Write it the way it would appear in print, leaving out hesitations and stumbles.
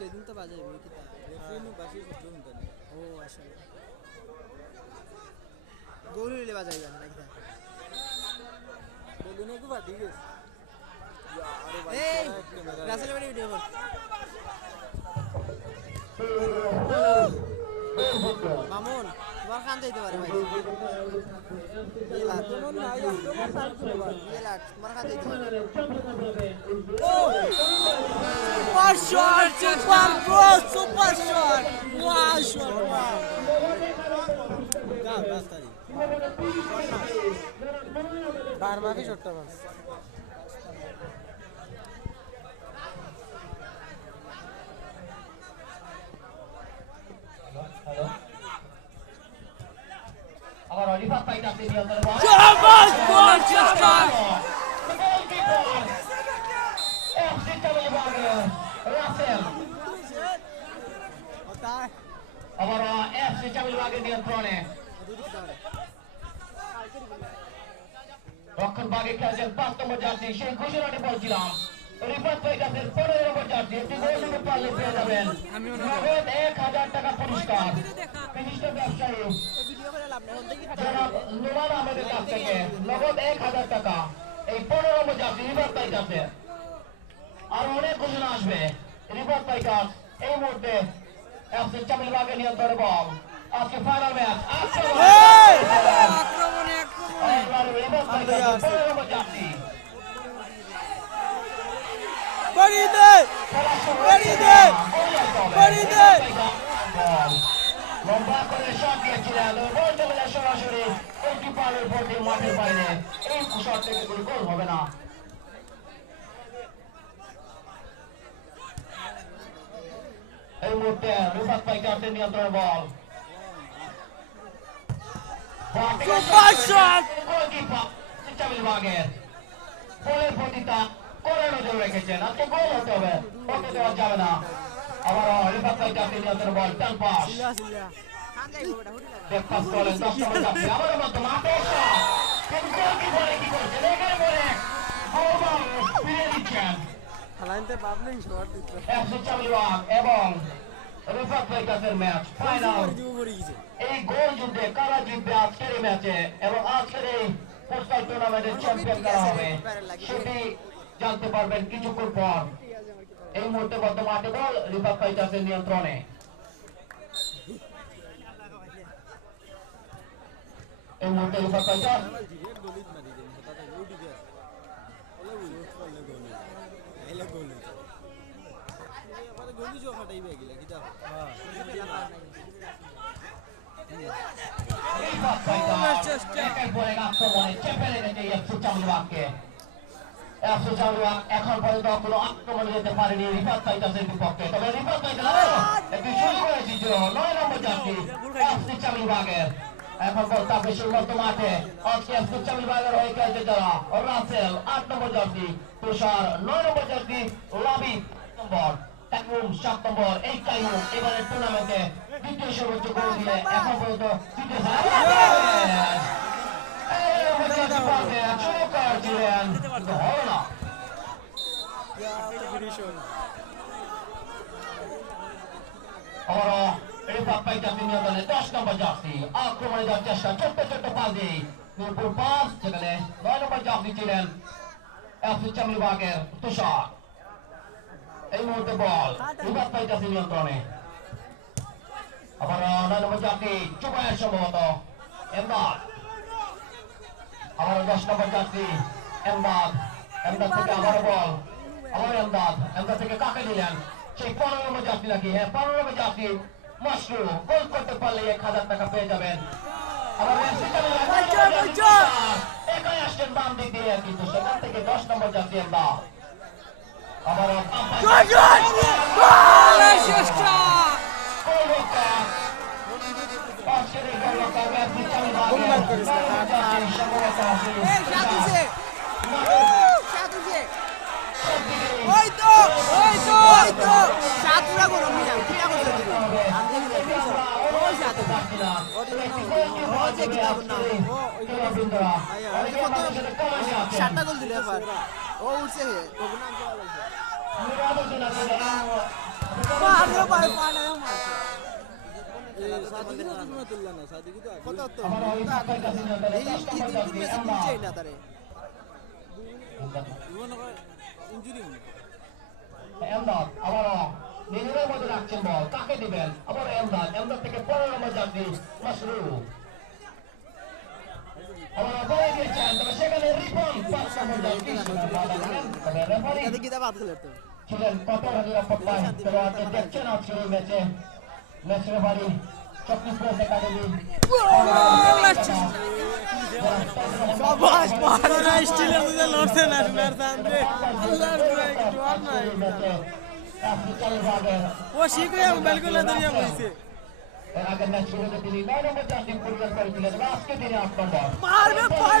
কেদিন তো বাজাইবে কি তা রেফারিং বাসি শব্দ শুনতে না ও আসলে গোল হইলে বাজাইবে না নাকি বেলুনে তো বাদি গেছে আরে ভাই রাসেল ভাই ভিডিও কর মামুন তোমার কান যাইতে পারে ভাই এলা তোমার নাই তোমার সাইড করে ভাই এলা তোমার কান যাইতে পারে ও super shot super bro super shot wow shot wow গাল রাস্তারি বারবারই শটটা বাস হ্যালো আবার অলিভার পাইটা আপনি নিয়ন্ত্রণ বল শাবাশ বল চেষ্টা এফসি চলে যাবে রাসেল আবার এফসি চামিলবাগে নিয়ন্ত্রণে রক্ষণ ভাগে খেলছেন 5 নম্বর জার্সি সেই ঘোষণাটি বলছিলাম রিফাত ফাইটাসের 15 নম্বর জার্সি একটি গোল দিতে পারলে পেয়ে যাবেন নগদ 1000 টাকা পুরস্কার বিশিষ্ট ব্যবসায়ী জনাব নুমান আহমেদের কাছ থেকে নগদ 1000 টাকা এই 15 নম্বর জার্সি রিফাত ফাইটাসের আর অনেক ঘোষণা আসবে রিফাত ফাইটাস এই মুহূর্তে এফসি চামিলবাগে নিয়ন্ত্রণে বল আজকে ফাইনাল ম্যাচ আক্রমণে বাড়ি দে বাড়ি দে বাড়ি দে লম্বা করে শট দিয়েছিলেন বল চলে যায় সরাসরি গোলকিপারের উপর দিয়ে মাঠের বাইরে এই শট থেকে কোনো গোল হবে না এই মুহূর্তে রিফাত ফাইটাসের নিয়ন্ত্রণে বল সুপার শট গোলকিপার চামিলবাগের বলের প্রতিটা করে নজর রেখেছেন আজকে গোল হতে হবে হতে দেওয়া যাবে না আবার রিফাত ফাইটাসের নিয়ন্ত্রণে বল টান পাস ব্যাক পাস করেন 10 নম্বর জার্সি আবার মধ্যে মাঠে কিন্তু গোলকিপার কি করছেন এখানে বলে গোল ফিরে দিচ্ছেন হালাইতে বাবলিং শট দিতে এফসি চামিলবাগ এবং রিফাত ফাইটাসের ম্যাচ ফাইনাল এই গোল যুদ্ধে কারা জিতবে আজকের এই ম্যাচে এবং আজকের এই পোস্টাল টুর্নামেন্টের চ্যাম্পিয়ন কারা হবে সেটি জানতে পারবেন কিছুক্ষণ পর এই মুহূর্তে বর্তমানে বল রিফাত ফাইটাসের নিয়ন্ত্রণে এই মুহূর্তে রিফাত ফাইটাস এখন পর্যন্ত কোনো আক্রমণ যেতে পারেনি রিফাত ফাইটাসের বিপক্ষে তবে রিফাত ফাইটাস একটি শুরু করেছিল 9 নম্বর জার্সি এফসি চামিলবাগের এখন বলতে আপনি উন্নত মাঠে আজকে এফসি চামিলবাগের হয়ে খেলছে যারা রাসেল 8 নম্বর জার্সি তুষার 9 নম্বর জার্সি লাবিব নম্বর কাইয়ুম 7 নম্বর এই কাইয়ুম এবারে টুর্নামেন্টে দ্বিতীয় সর্বোচ্চ গোল দিয়ে এখন পর্যন্ত দ্বিতীয় নিয়ন্ত্রণে 10 নম্বর জার্সি আক্রমণে যাওয়ার চেষ্টা ছোট্ট ছোট্ট পাস দিয়ে মিরপুর পাস সেখানে 9 নম্বর জার্সি ছিলেন এফসি চামিলবাগের তুষার এই মুহূর্তে বল রিফাত ফাইটাস নিয়ন্ত্রণে আবার 9 নম্বর জার্সি চুবায়ের সম্ভবত এমদাদ আবার 10 নম্বর জার্সি এমদাদ থেকে আবার বল আবার এমদাদ থেকে কাকে দিলেন সেই 15 নম্বর জার্সি নাকি হ্যাঁ 15 নম্বর জার্সি মাশরুম গোল করতে পারলে 1000 টাকা পেয়ে যাবেন আবার একাই আসছেন বাম দিক দিয়ে কিন্তু সেখান থেকে 10 নম্বর জার্সি এমদাদ আবার সাতটা গোল দিলে ও উঠছে মারলো ভাই পালে মারছে কত তো আবার ওই পাকাই কাছে নিয়ে গেলে 10 নম্বর জার্সি বুঝছেই না তারে এমদাদ আবারও নিজেদের মধ্যে রাখছেন বল কাকে দিবেন আবার এমদাদ থেকে 15 নম্বর জার্সি মাসরুফ আবার বলে দিয়েছেন তবে সেখানে রিপন 5 নম্বর জার্সি তবে রেফারি এটা কি দাবাত খেলে তো ছিলেন কতটা নিরাপত্তায় তবে আজকে দেখছেন আজকের এই ম্যাচ রেফারি চক্রিপুর একাডেমি শাবাশ পাহাড়া স্টিলের মধ্যে লড়ছে না সোনার চাঁদরে আল্লাহর দোয়া একটু আর নাই ও শিখে বিলকুল দরিয়া হইছে এর আগে ম্যাচ শুরুতে তিনি 9 নম্বর জার্সি পরিধান করেছিলেন আজকে তিনি 8 নম্বর মারবে পাই